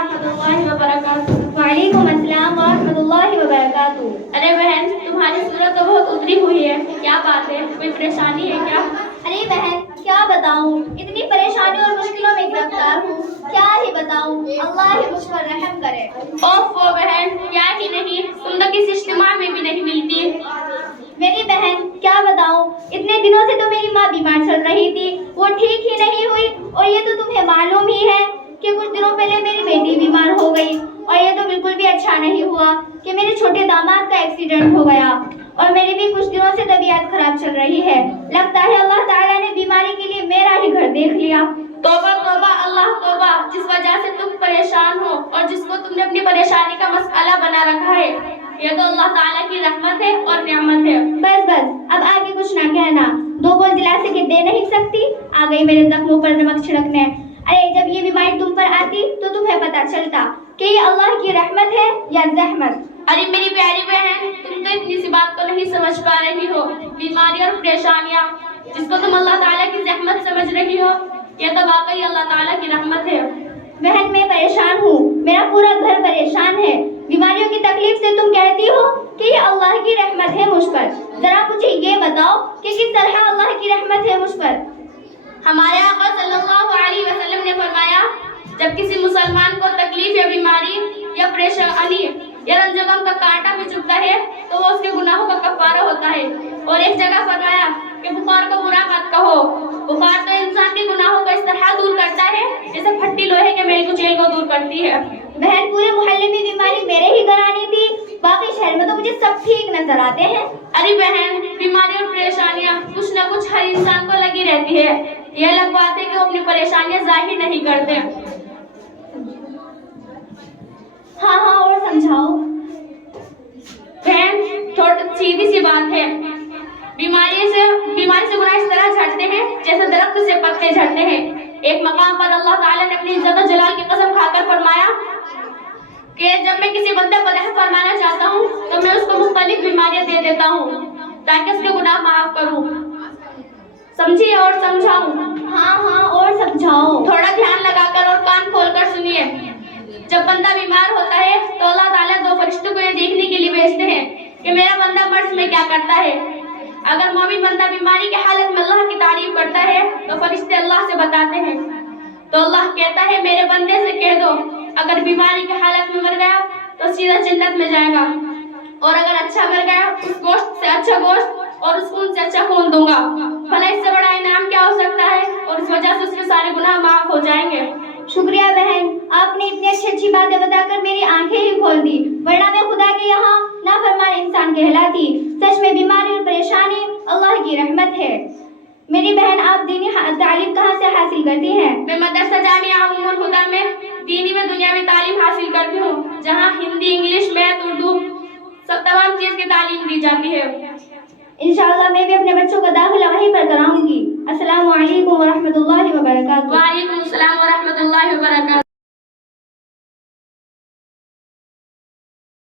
रहमतुल्लाहि व बरकातुहू। वालेकुम अस्सलाम व रहमतुल्लाहि व बरकातुहू। अरे बहन, तुम्हारी सूरत तो बहुत उतरी हुई है, क्या बात है? कोई परेशानी है क्या? अरे बहन, क्या बताऊं, इतनी परेशानी और मुश्किलों में गिरफ्तार हूँ, क्या ही बताऊं, अल्लाह ही मुझ पर रहम करे। ओफो बहन, क्या ही नहीं, तुम तो किसी इज्तिमा में भी नहीं मिलती। मेरी बहन, क्या बताऊं, इतने दिनों से तो मेरी माँ बीमार चल रही थी, वो ठीक ही नहीं हुई। और ये तो तुम्हें मालूम ही है कि कुछ दिनों पहले मेरी बेटी बीमार हो गई। और ये तो बिल्कुल भी अच्छा नहीं हुआ कि मेरे छोटे दामाद का एक्सीडेंट हो गया। और मेरी भी कुछ दिनों से तबीयत खराब चल रही है। लगता है अल्लाह ताला ने बीमारी के लिए मेरा ही घर देख लिया। तौबा तौबा अल्लाह तौबा, जिस वजह से तुम परेशान हो और जिसको तुमने अपनी परेशानी का मसला बना रखा है, ये तो अल्लाह ताला की रहमत है और नियामत है। बस बस, अब आगे कुछ ना कहना। दो बोल दिलासे के दे नहीं सकती, आ गई मेरे जख्मों पर नमक छिड़कने। अरे जब ये बीमारी तुम पर आती तो तुम्हें पता चलता कि ये अल्लाह की रहमत है या जहमत। अरे मेरी प्यारी बहन, तुम तो इतनी सी बात को नहीं समझ पा रही हो। बीमारी और परेशानियां जिसको तुम अल्लाह ताला की रहमत समझ रही हो, ये तो वाकई अल्लाह ताला की रहमत है। बहन, मैं परेशान हूँ, मेरा पूरा घर परेशान है। बीमारियों की तकलीफ से तुम कहती हो कि ये अल्लाह की रहमत है मुझ पर। जरा मुझे ये बताओ कि किस तरह अल्लाह की रहमत है मुझ पर। हमारे आका सल्लल्लाहु अलैहि वसल्लम ने फरमाया, जब किसी मुसलमान को तकलीफ या बीमारी या परेशानी या रंजगम का कांटा भी चुभता है तो वो उसके गुनाहों का कफारा होता है। और एक जगह फरमाया कि बुखार को बुरा मत कहो, बुखार तो इंसान के गुनाहों को इस तरह दूर करता है जैसे फट्टी लोहे के मेल कुचेल को दूर करती है। बहन, पूरे मोहल्ले में बीमारी मेरे ही घर आनी थी, बाकी शहर में तो मुझे सब ठीक नजर आते हैं। अरे बहन, बीमारी और परेशानियां कुछ न कुछ हर इंसान को लगी रहती है। ये अलग बात है कि वो अपनी परेशानियां जाहिर नहीं करते। हाँ हाँ, और समझाओ। बहन, थोड़ी सीधी सी बात है, बीमारी से गुनाह इस तरह झड़ते हैं जैसे दरख्त से पत्ते झड़ते हैं। एक मकाम पर अल्लाह ताला ने अपनी इज्जत और जलाल की कसम खाकर फरमाया कि जब मैं किसी बंदे को रहम फरमाना चाहता हूँ तो मैं उसको मुख्तलिफ बीमारियां दे देता हूँ ताकि उसके गुनाह माफ करूँ। समझिए और समझाऊं? हाँ हाँ, और समझाओ। थोड़ा ध्यान लगाकर और कान खोलकर सुनिए। जब बंदा बीमार होता है तो अल्लाह ताला दो फरिश्तों को ये देखने के लिए भेजते हैं कि मेरा बंदा मर्ज में क्या करता है। अगर मोमिन बंदा बीमारी की हालत में अल्लाह की तारीफ करता है तो फरिश्ते अल्लाह से बताते हैं, तो अल्लाह कहता है मेरे बंदे से कह दो अगर बीमारी की हालत में मर गया तो सीधा जन्नत में जाएगा, और अगर अच्छा मर गया उस गोश्त से अच्छा गोश्त और उस खून से अच्छा खून दूंगा। भला इससे बड़ा इनाम क्या हो सकता है, और इस वजह से उसके सारे गुनाह माफ हो जाएंगे। शुक्रिया बहन, आपने इतनी अच्छी अच्छी बातें बताकर मेरी आंखें ही खोल दी, वरना मैं खुदा के यहाँ नाफरमान इंसान कहलाती। सच में बीमारी और परेशानी अल्लाह की रहमत है। मेरी बहन, आप दीनी तालीम कहाँ से हासिल करती हैं? मैं मदरसा जामिया उम्मुल हुदा में दीनी में दुनियावी तालीम हासिल करती हूँ, जहाँ हिंदी, इंग्लिश, मैथ, उर्दू सब तमाम चीज की तालीम दी जाती है। इंशाअल्लाह मैं भी अपने बच्चों का दाखिला वहीं पर कराऊंगी।